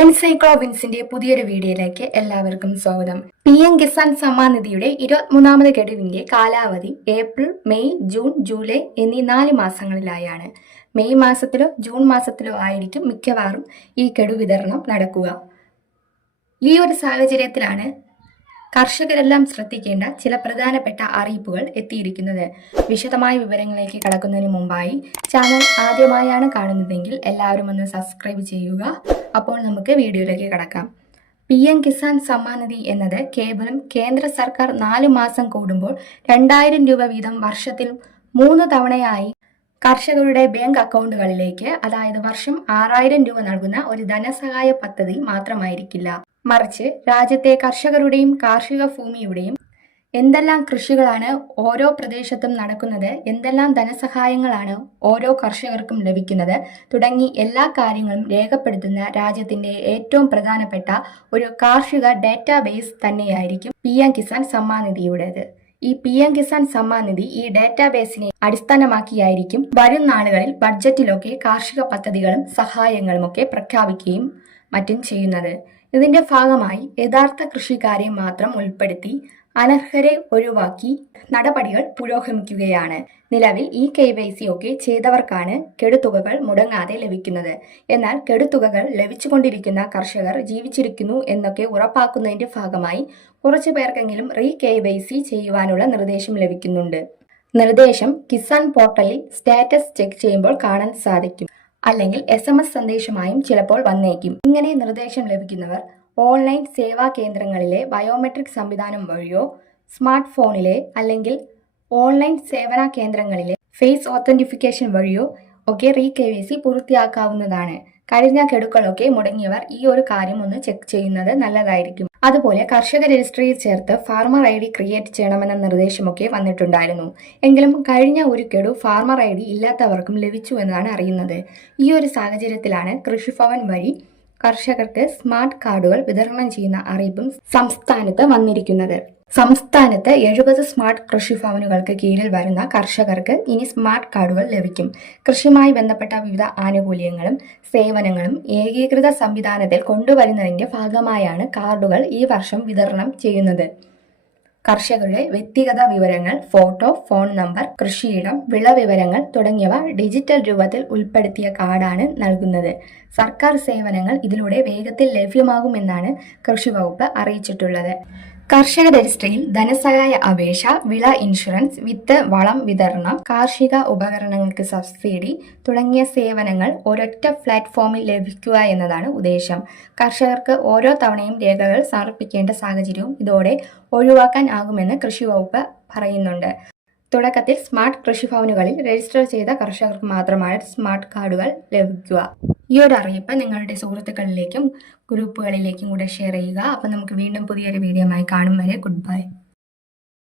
എൻസൈക്ലോവിൻസിന്റെ പുതിയൊരു വീഡിയോയിലേക്ക് എല്ലാവർക്കും സ്വാഗതം. PM കിസാൻ സമ്മാൻ നിധിയുടെ 23ാമത് ഗഡുവിന്റെ കാലാവധി ഏപ്രിൽ, മെയ്, ജൂൺ, ജൂലൈ എന്നീ 4 മാസങ്ങളിലായാണ്. മെയ് മാസത്തിലോ ജൂൺ മാസത്തിലോ ആയിരിക്കും മിക്കവാറും ഈ ഗഡു വിതരണം നടക്കുക. ഈ ഒരു സാഹചര്യത്തിലാണ് കർഷകരെല്ലാം ശ്രദ്ധിക്കേണ്ട ചില പ്രധാനപ്പെട്ട അറിയിപ്പുകൾ എത്തിയിരിക്കുന്നത്. വിശദമായ വിവരങ്ങളിലേക്ക് കടക്കുന്നതിന് മുമ്പായി ചാനൽ ആദ്യമായാണ് കാണുന്നതെങ്കിൽ എല്ലാവരും ഒന്ന് സബ്സ്ക്രൈബ് ചെയ്യുക. അപ്പോൾ നമുക്ക് വീഡിയോയിലേക്ക് കടക്കാം. PM കിസാൻ സമ്മാൻ നിധി എന്നത് കേവലം കേന്ദ്ര സർക്കാർ 4 മാസം കൂടുമ്പോൾ 2000 രൂപ വീതം വർഷത്തിൽ 3 തവണയായി കർഷകരുടെ ബാങ്ക് അക്കൗണ്ടുകളിലേക്ക്, അതായത് വർഷം 6000 രൂപ നൽകുന്ന ഒരു ധനസഹായ പദ്ധതി മാത്രമായിരിക്കില്ല. മറിച്ച് രാജ്യത്തെ കർഷകരുടെയും കാർഷിക ഭൂമിയുടെയും എന്തെല്ലാം കൃഷികളാണ് ഓരോ പ്രദേശത്തും നടക്കുന്നത്, എന്തെല്ലാം ധനസഹായങ്ങളാണ് ഓരോ കർഷകർക്കും ലഭിക്കുന്നത് തുടങ്ങി എല്ലാ കാര്യങ്ങളും രേഖപ്പെടുത്തുന്ന രാജ്യത്തിന്റെ ഏറ്റവും പ്രധാനപ്പെട്ട ഒരു കാർഷിക ഡാറ്റാബേസ് തന്നെയായിരിക്കും PM കിസാൻ സമ്മാൻ നിധിയുടേത്. ഈ PM കിസാൻ സമ്മാൻ നിധി ഈ ഡാറ്റാബേസിനെ അടിസ്ഥാനമാക്കിയായിരിക്കും വരും നാളുകളിൽ ബഡ്ജറ്റിലൊക്കെ കാർഷിക പദ്ധതികളും സഹായങ്ങളും ഒക്കെ പ്രഖ്യാപിക്കുകയും മറ്റും ചെയ്യുന്നത്. ഇതിന്റെ ഭാഗമായി യഥാർത്ഥ കൃഷിക്കാരെ മാത്രം ഉൾപ്പെടുത്തി അനർഹരെ ഒഴിവാക്കി നടപടികൾ പുരോഗമിക്കുകയാണ്. നിലവിൽ ഈ KYC ഒക്കെ ചെയ്തവർക്കാണ് കെടുതുകകൾ മുടങ്ങാതെ ലഭിക്കുന്നത്. എന്നാൽ കെടുതുകകൾ ലഭിച്ചുകൊണ്ടിരിക്കുന്ന കർഷകർ ജീവിച്ചിരിക്കുന്നു എന്നൊക്കെ ഉറപ്പാക്കുന്നതിന്റെ ഭാഗമായി കുറച്ചു പേർക്കെങ്കിലും KYC ചെയ്യുവാനുള്ള നിർദ്ദേശം ലഭിക്കുന്നുണ്ട്. നിർദ്ദേശം കിസാൻ പോർട്ടലിൽ സ്റ്റാറ്റസ് ചെക്ക് ചെയ്യുമ്പോൾ കാണാൻ സാധിക്കും. അല്ലെങ്കിൽ SMS സന്ദേശമായും ചിലപ്പോൾ വന്നേക്കും. ഇങ്ങനെ നിർദ്ദേശം ലഭിക്കുന്നവർ ഓൺലൈൻ സേവാ കേന്ദ്രങ്ങളിലെ ബയോമെട്രിക് സംവിധാനം വഴിയോ സ്മാർട്ട് ഫോണിലെ അല്ലെങ്കിൽ ഓൺലൈൻ സേവന കേന്ദ്രങ്ങളിലെ ഫേസ് ഓത്തന്റിഫിക്കേഷൻ വഴിയോ ഒക്കെ KYC പൂർത്തിയാക്കാവുന്നതാണ്. കഴിഞ്ഞ ഗഡുക്കളൊക്കെ മുടങ്ങിയവർ ഈ ഒരു കാര്യം ഒന്ന് ചെക്ക് ചെയ്യുന്നത് നല്ലതായിരിക്കും. അതുപോലെ കർഷക രജിസ്ട്രിയിൽ ചേർത്ത് ഫാർമർ ID ക്രിയേറ്റ് ചെയ്യണമെന്ന നിർദ്ദേശമൊക്കെ വന്നിട്ടുണ്ടായിരുന്നു. എങ്കിലും കഴിഞ്ഞ ഒരു ഗഡു ഫാർമർ ID ഇല്ലാത്തവർക്കും ലഭിച്ചു എന്നാണ് അറിയുന്നത്. ഈ ഒരു സാഹചര്യത്തിലാണ് കൃഷിഭവൻ വഴി കർഷകർക്ക് സ്മാർട്ട് കാർഡുകൾ വിതരണം ചെയ്യുന്ന അറിയിപ്പും സംസ്ഥാനത്ത് വന്നിരിക്കുന്നത്. സംസ്ഥാനത്ത് 70 സ്മാർട്ട് കൃഷിഭവനുകൾക്ക് കീഴിൽ വരുന്ന കർഷകർക്ക് ഇനി സ്മാർട്ട് കാർഡുകൾ ലഭിക്കും. കൃഷിയുമായി ബന്ധപ്പെട്ട വിവിധ ആനുകൂല്യങ്ങളും സേവനങ്ങളും ഏകീകൃത സംവിധാനത്തിൽ കൊണ്ടുവരുന്നതിന്റെ ഭാഗമായാണ് കാർഡുകൾ ഈ വർഷം വിതരണം ചെയ്യുന്നത്. കർഷകരുടെ വ്യക്തിഗത വിവരങ്ങൾ, ഫോട്ടോ, ഫോൺ നമ്പർ, കൃഷിയിടം, വിളവിവരങ്ങൾ തുടങ്ങിയവ ഡിജിറ്റൽ രൂപത്തിൽ ഉൾപ്പെടുത്തിയ കാർഡാണ് നൽകുന്നത്. സർക്കാർ സേവനങ്ങൾ ഇതിലൂടെ വേഗത്തിൽ ലഭ്യമാകുമെന്നാണ് കൃഷിവകുപ്പ് അറിയിച്ചിട്ടുള്ളത്. കർഷക രജിസ്ട്രിയിൽ ധനസഹായ അപേക്ഷ, വിള ഇൻഷുറൻസ്, വിത്ത്, വളം വിതരണം, കാർഷിക ഉപകരണങ്ങൾക്ക് സബ്സിഡി തുടങ്ങിയ സേവനങ്ങൾ ഒരൊറ്റ പ്ലാറ്റ്ഫോമിൽ ലഭിക്കുക എന്നതാണ് ഉദ്ദേശം. കർഷകർക്ക് ഓരോ തവണയും രേഖകൾ സമർപ്പിക്കേണ്ട സാഹചര്യവും ഇതോടെ ഒഴിവാക്കാൻ ആകുമെന്ന് കൃഷിവകുപ്പ് പറയുന്നുണ്ട്. തുടക്കത്തിൽ സ്മാർട്ട് കൃഷിഭവനുകളിൽ രജിസ്റ്റർ ചെയ്ത കർഷകർക്ക് മാത്രമാണ് സ്മാർട്ട് കാർഡുകൾ ലഭിക്കുക. ഈ ഒരു അറിയിപ്പ് നിങ്ങളുടെ സുഹൃത്തുക്കളിലേക്കും ഗ്രൂപ്പുകളിലേക്കും കൂടെ ഷെയർ ചെയ്യുക. അപ്പം നമുക്ക് വീണ്ടും പുതിയൊരു വീഡിയോയുമായി കാണും വരെ ഗുഡ് ബൈ.